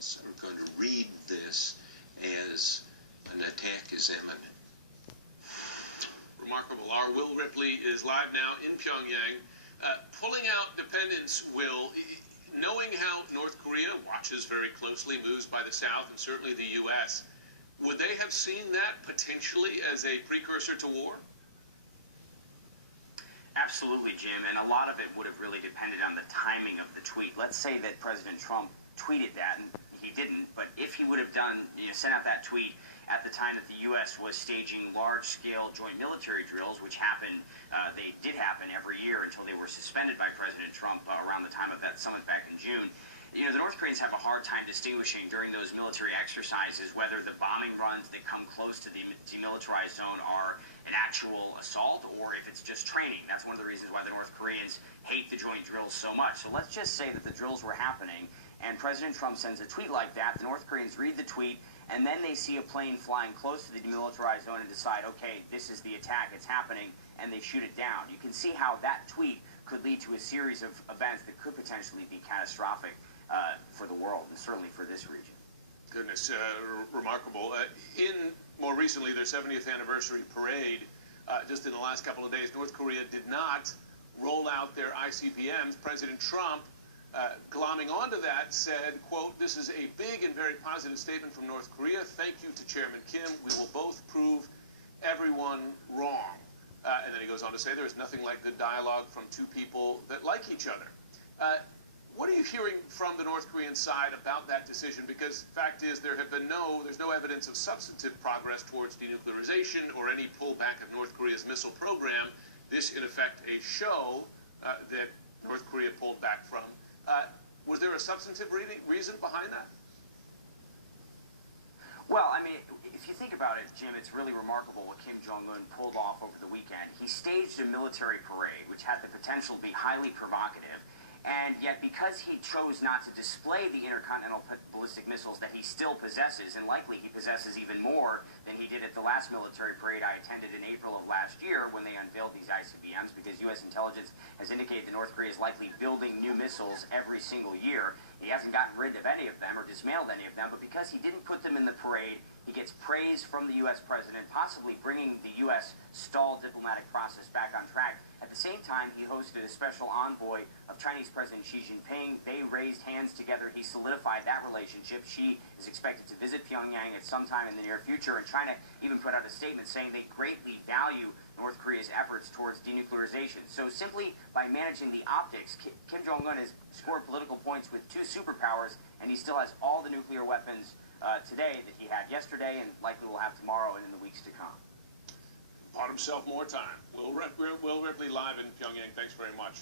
intelligence are going to read this as an attack is imminent. Remarkable. Our Will Ripley is live now in Pyongyang. Pulling out dependents, Will, knowing how North Korea watches very closely moves by the South and certainly the U.S., would they have seen that potentially as a precursor to war? Absolutely, Jim, and a lot of it would have really depended on the timing of the tweet. Let's say that President Trump tweeted that, and he didn't, but if he would have sent out that tweet at the time that the U.S. was staging large-scale joint military drills, which happened, they did happen every year until they were suspended by President Trump around the time of that summit back in June. You know, the North Koreans have a hard time distinguishing during those military exercises whether the bombing runs that come close to the demilitarized zone are an actual assault or if it's just training. That's one of the reasons why the North Koreans hate the joint drills so much. So let's just say that the drills were happening and President Trump sends a tweet like that. The North Koreans read the tweet and then they see a plane flying close to the demilitarized zone and decide, okay, this is the attack, it's happening, and they shoot it down. You can see how that tweet could lead to a series of events that could potentially be catastrophic for the world, and certainly for this region. Goodness, remarkable. More recently, their 70th anniversary parade, just in the last couple of days, North Korea did not roll out their ICBMs. President Trump, glomming onto that, said, quote, "This is a big and very positive statement from North Korea. Thank you to Chairman Kim. We will both prove everyone wrong." And then he goes on to say there is nothing like good dialogue from two people that like each other. What are you hearing from the North Korean side about that decision? Because the fact is there's no evidence of substantive progress towards denuclearization or any pullback of North Korea's missile program. This, in effect, a show that North Korea pulled back from. Was there a substantive reason behind that? Well, I mean, if you think about it, Jim, it's really remarkable what Kim Jong-un pulled off over the weekend. He staged a military parade, which had the potential to be highly provocative. And yet, because he chose not to display the intercontinental ballistic missiles that he still possesses, and likely he possesses even more than he did at the last military parade I attended in April of last year when they unveiled these ICBMs, because U.S. intelligence has indicated that North Korea is likely building new missiles every single year. He hasn't gotten rid of any of them or dismantled any of them, but because he didn't put them in the parade, he gets praise from the U.S. president, possibly bringing the U.S. stalled diplomatic process back on track. At the same time, he hosted a special envoy of Chinese President Xi Jinping. They raised hands together. He solidified that relationship. Xi is expected to visit Pyongyang at some time in the near future, and China even put out a statement saying they greatly value North Korea's efforts towards denuclearization. So simply by managing the optics, Kim Jong-un has scored political points with two superpowers, and he still has all the nuclear weapons today that he had yesterday and likely will have tomorrow and in the weeks to come. Bought himself more time. Will Ripley live in Pyongyang. Thanks very much.